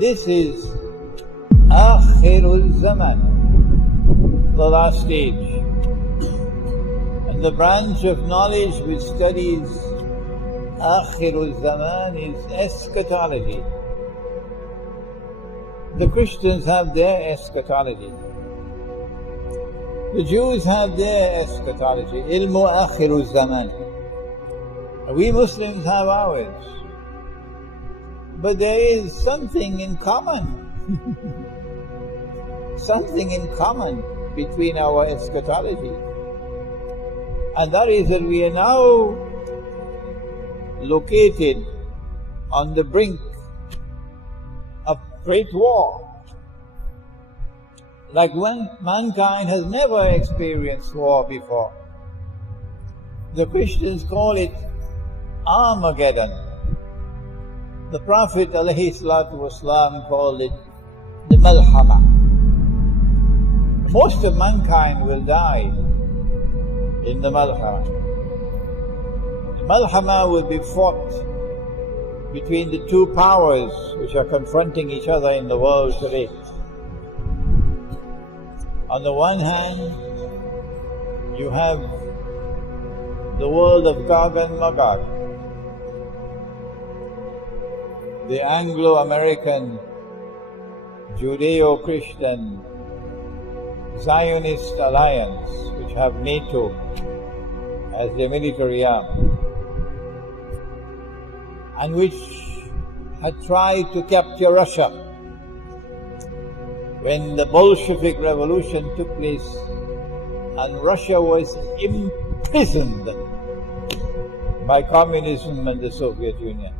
This is akhir zaman, the last stage. And the branch of knowledge which studies akhir zaman is eschatology. The Christians have their eschatology. The Jews have their eschatology, ilmu akhir zaman. We Muslims have ours. But there is something in common. Something in common between our eschatology. And that is that we are now located on the brink of great war. Like when mankind has never experienced war before. The Christians call it Armageddon. The Prophet ﷺ called it the malhamah. Most of mankind will die in the malhamah. The malhamah will be fought between the two powers which are confronting each other in the world today. On the one hand, you have the world of Gog and Magog, the Anglo-American, Judeo-Christian, Zionist alliance, which have NATO as their military arm, and which had tried to capture Russia when the Bolshevik Revolution took place and Russia was imprisoned by communism and the Soviet Union.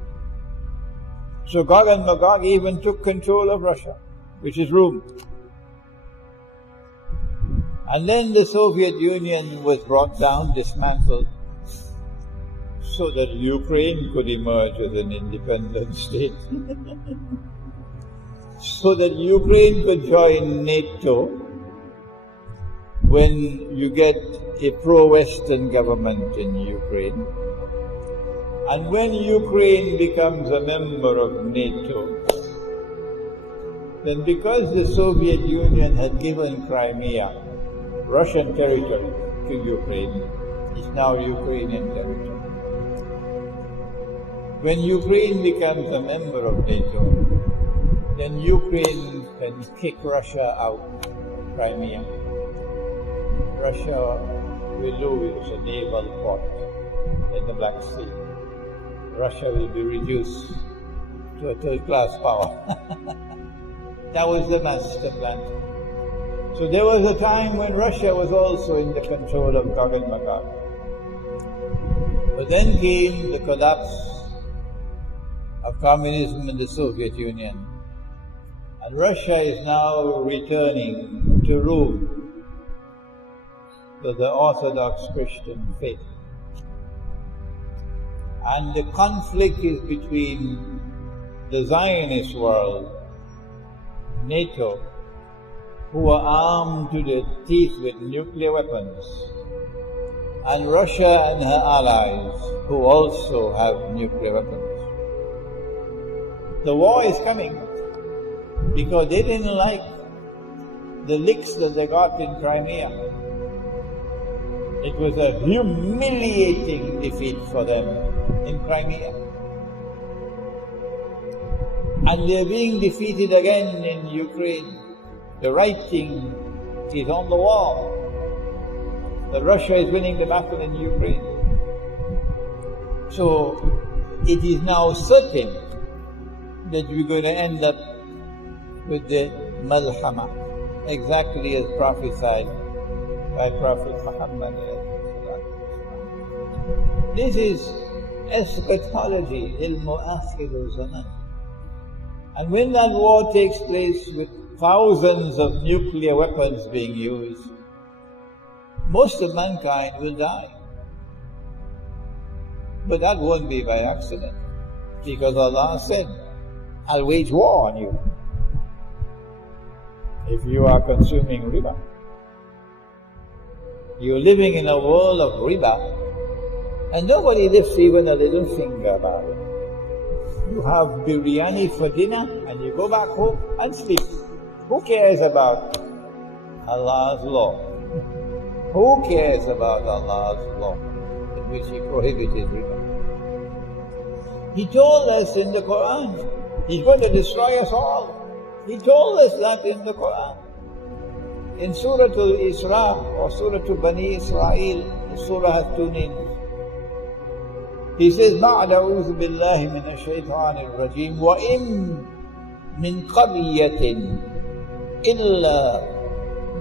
So Gog and Magog even took control of Russia, which is Rome. And then the Soviet Union was brought down, dismantled, so that Ukraine could emerge as an independent state. So that Ukraine could join NATO when you get a pro-Western government in Ukraine. And when Ukraine becomes a member of NATO, then because the Soviet Union had given Crimea, Russian territory, to Ukraine, it's now Ukrainian territory. When Ukraine becomes a member of NATO, then Ukraine can kick Russia out of Crimea. Russia will lose a naval port in the Black Sea. Russia will be reduced to a third-class power. That was the master plan. So there was a time when Russia was also in the control of Gog and Magog. But then came the collapse of communism in the Soviet Union. And Russia is now returning to Rome, to the Orthodox Christian faith. And the conflict is between the Zionist world, NATO, who are armed to the teeth with nuclear weapons, and Russia and her allies, who also have nuclear weapons. The war is coming because they didn't like the licks that they got in Crimea. It was a humiliating defeat for them in Crimea. And they're being defeated again in Ukraine. The writing is on the wall that Russia is winning the battle in Ukraine. So it is now certain that we're going to end up with the malhamah, exactly as prophesied by Prophet Muhammad. This is eschatology, ilmu akhir zaman. And when that war takes place with thousands of nuclear weapons being used, most of mankind will die. But that won't be by accident, because Allah said, I'll wage war on you if you are consuming riba. You're living in a world of riba, and nobody lifts even a little finger about it. You have biryani for dinner and you go back home and sleep. Who cares about Allah's law? Who cares about Allah's law in which He prohibited riba? He told us in the Quran, He's going to destroy us all. He told us that in the Quran. In Surah Al-Isra or Surah Bani Israel, the surah has two names. He says, بَعْدَ أَعُوذُ بِاللَّهِ مِنَ الشَّيْطَانِ الرَّجِيمِ وَإِن مِّن قَرْيَةٍ إِلَّا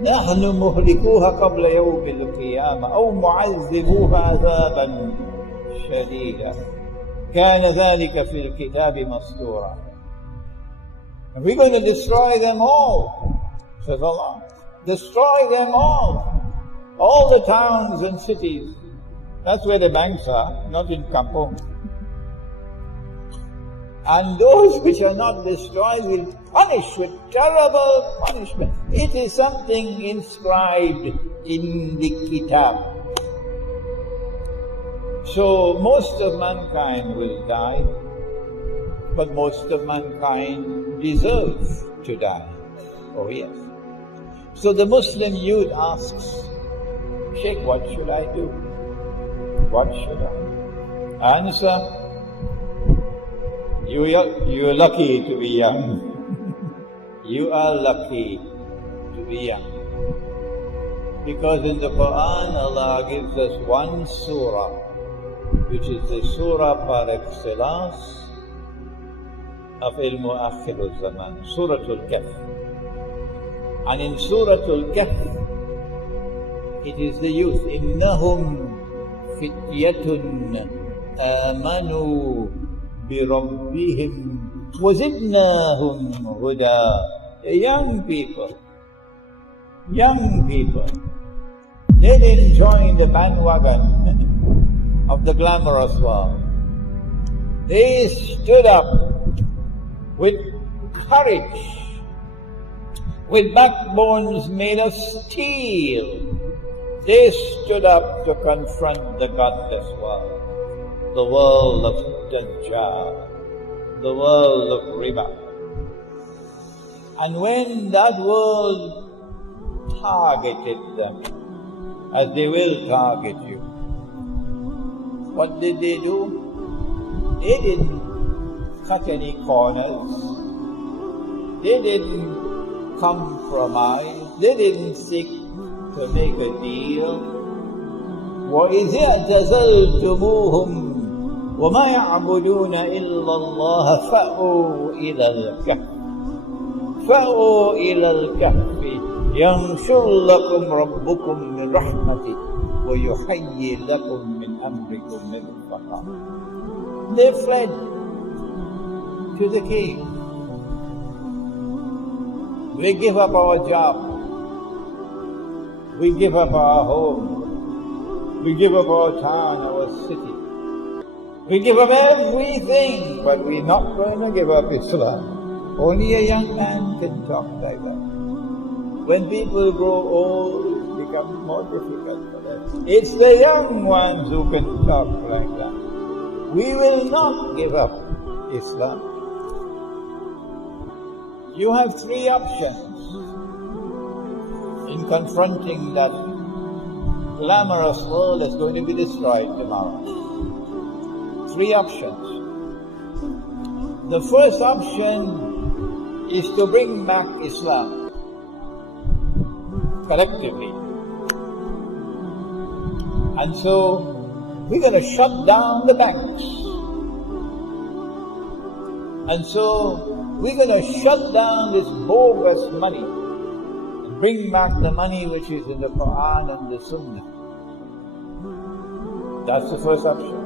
نَحْنُ مُهْلِكُوهَا قَبْلَ يَوْمِ الْقِيَامَةِ أَوْ مُعَذِّبُوهَا عَذَابًا شَدِيدًا كَانَ ذَلِكَ فِي الْكِتَابِ مَسْطُورًا. And we're going to destroy them all, says Allah. Destroy them all the towns and cities. That's where the banks are, not in kampung. And those which are not destroyed will punish with terrible punishment. It is something inscribed in the kitab. So most of mankind will die, but most of mankind deserve to die. Oh yes. So the Muslim youth asks, Sheikh, what should I do? What should I? Answer, you're lucky to be young. You are lucky to be young. Because in the Quran, Allah gives us one surah, which is the surah par excellence of ilmu akhir zaman, Surah Al-Kahf. And in Surah Al-Kahf, it is the youth. إِنَّهُمْ فِتْيَةٌ آمَنُوا بِرَبِّهِمْ وَزِدْنَاهُمْ هُدًى. Young people. They didn't join the bandwagon of the glamorous world. They stood up with courage, with backbones made of steel. They stood up to confront the godless world, the world of Dajjal, the world of riba. And when that world targeted them, as they will target you, what did they do? They didn't cut any corners. They didn't compromise. They didn't seek to make a deal. وَإِذِ اعْتَزَلْتُمُوهُمْ وَمَا يَعْبُدُونَ إِلَّا اللَّهَ فَأْوُوا إِلَى الْكَهْفِ يَنشُرْ لَكُمْ رَبُّكُمْ مِنْ رَحْمَتِهِ وَيُحَيِّي لَكُمْ مِنْ أَمْرِكُمْ مِرْفَقًا. They fled to the king. We give up our job. We give up our home. We give up our town, our city. We give up everything, but we're not going to give up Islam. Only a young man can talk like that. When people grow old, it becomes more difficult for them. It's the young ones who can talk like that. We will not give up Islam. You have three options in confronting that glamorous world that's going to be destroyed tomorrow. Three options. The first option is to bring back Islam collectively. And so we're going to shut down the banks. And so we're going to shut down this bogus money and bring back the money which is in the Quran and the Sunnah. That's the first option.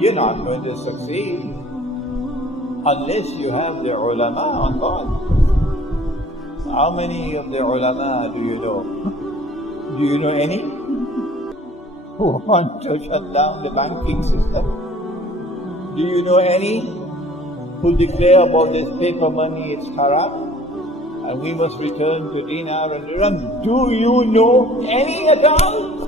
You're not going to succeed unless you have the ulama on board. How many of the ulama do you know? Do you know any who want to shut down the banking system? Do you know any who declare about this paper money it's haram and we must return to dinar and dirham? Do you know any at all?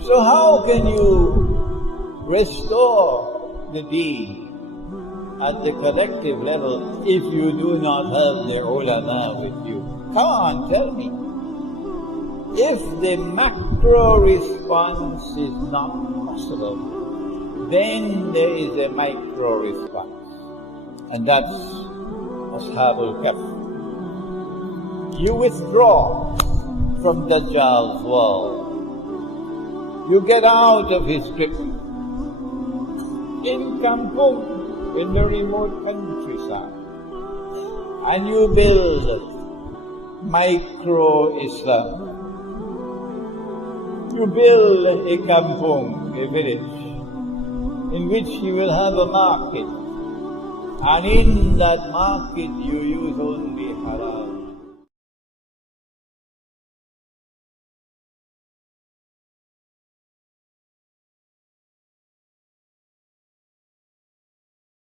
So how can you restore the deen at the collective level if you do not have the ulama with you? Come on, tell me. If the macro response is not possible, then there is a micro response, and that's Ashabul Kahf. You withdraw from Dajjal's wall. You get out of his grip. In Kampung, in the remote countryside, and you build micro-Islam. You build a kampung, a village, in which you will have a market, and in that market you use only halal.